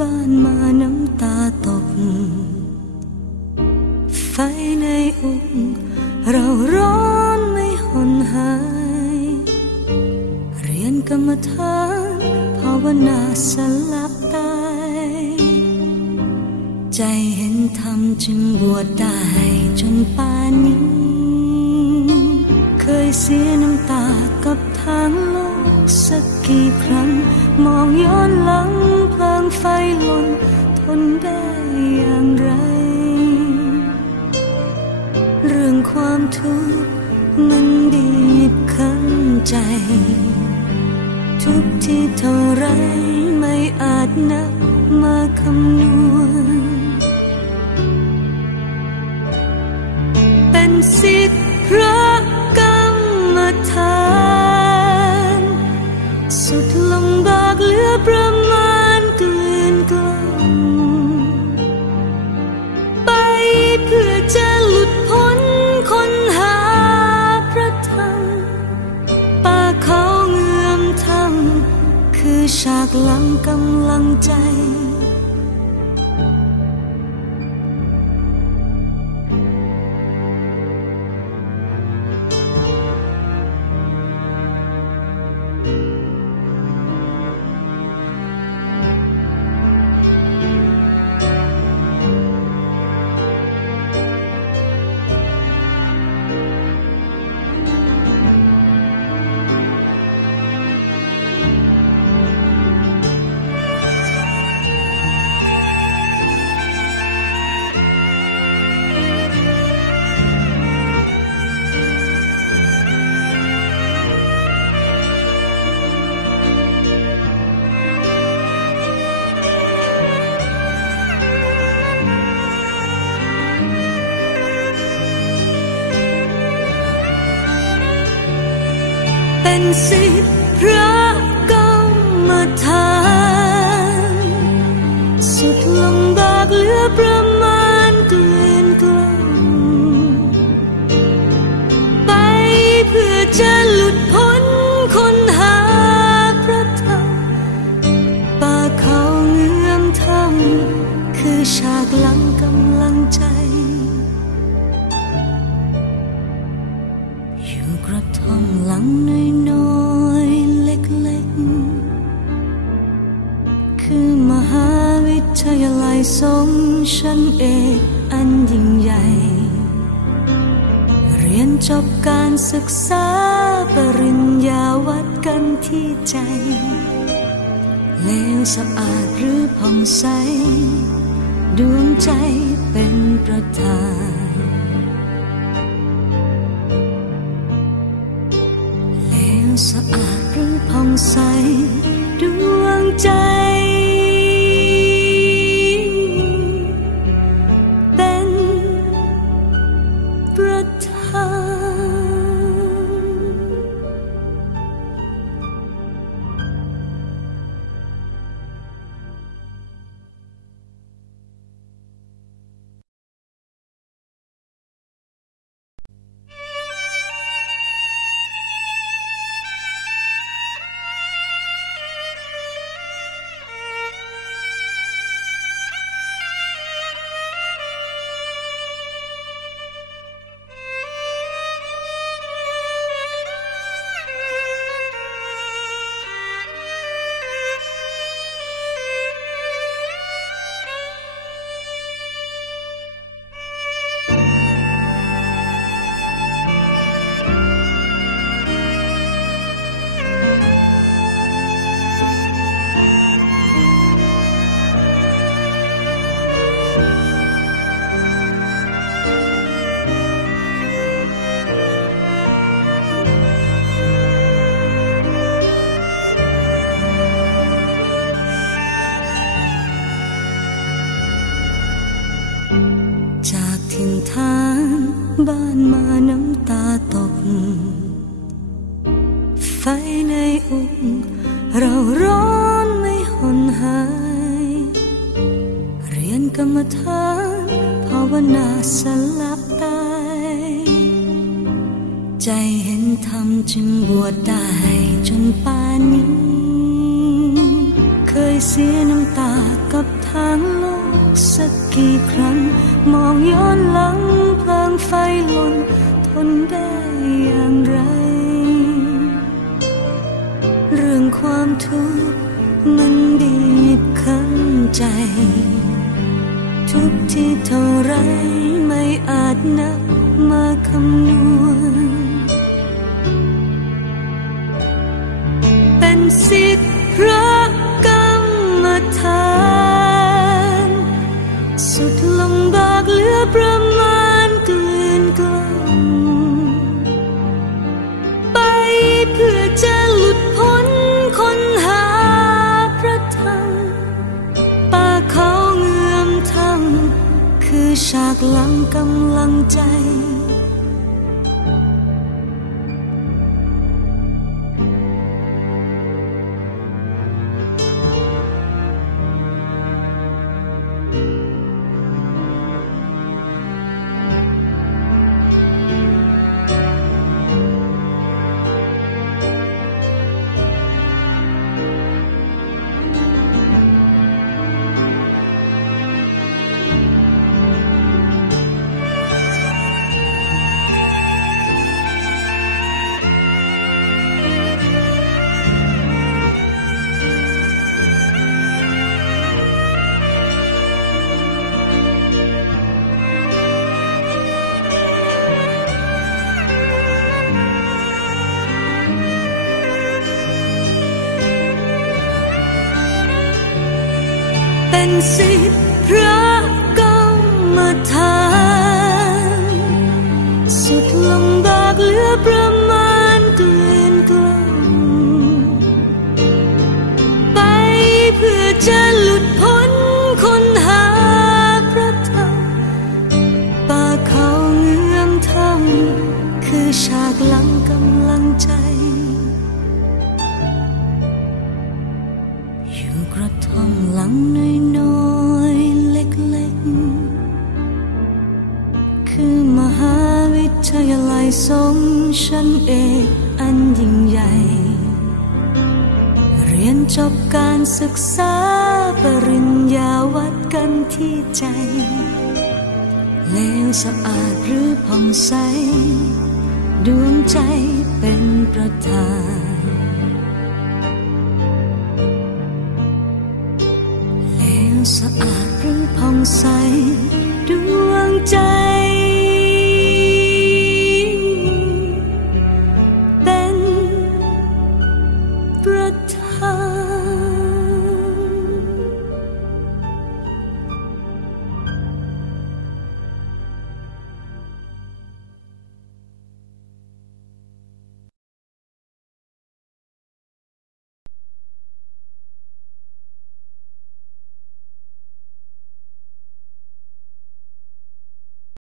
บาน้ำตาตก ไฟในอกเราร้อนไม่หนหาย เรียนกรรมฐานภาวนาสลับตาย ใจเห็นธรรมจึงบวชได้จนป่านนี้ เคยเสียน้ำตากับทางโลกสักกี่ครั้งมอง นได้อย่างไร เรื่องความทุกข์มันบีบคั้นใจ ทุกที่เท่าไรไม่อาจนับมาคำ เพื่อจะหลุดพ้นค้นหาพระธรรมป่าเขาเงือมทำคือฉากหลังกำลังใจ เอันยิ่งใหญ่ เรียนจบการศึกษาปริญญาวัดกันที่ใจเลวสะอาดหรือผ่องใส ดวงใจเป็นประธานแล้วสะอาดหรือผ่องใส ดวงใจ ถิ่นฐานบ้านมาน้ำตาตก ไฟในอกเราร้อนไม่หนหาย เรียนกรรมฐานภาวนาสลับตาย ใจเห็นธรรมจึงบวชได้จนป่านนี้ เคยเสียน้ำตากับทางโลกสักกี่ครั้ง มองย้อนหลังเพลิงไฟลนทนได้อย่างไร เรื่องความทุกข์มันบีบคั้นใจ ทุกที่เท่าไรไม่อาจนับมาคำนวณเป็นสิ ฉากหลังกำลังใจ สิทธิ์พระกรรมฐาน การศึกษาปริญญาวัดกันที่ใจเลวสะอาดหรือผ่องใส ดวงใจเป็นประธานเลวสะอาดหรือผ่องใส ดวงใจ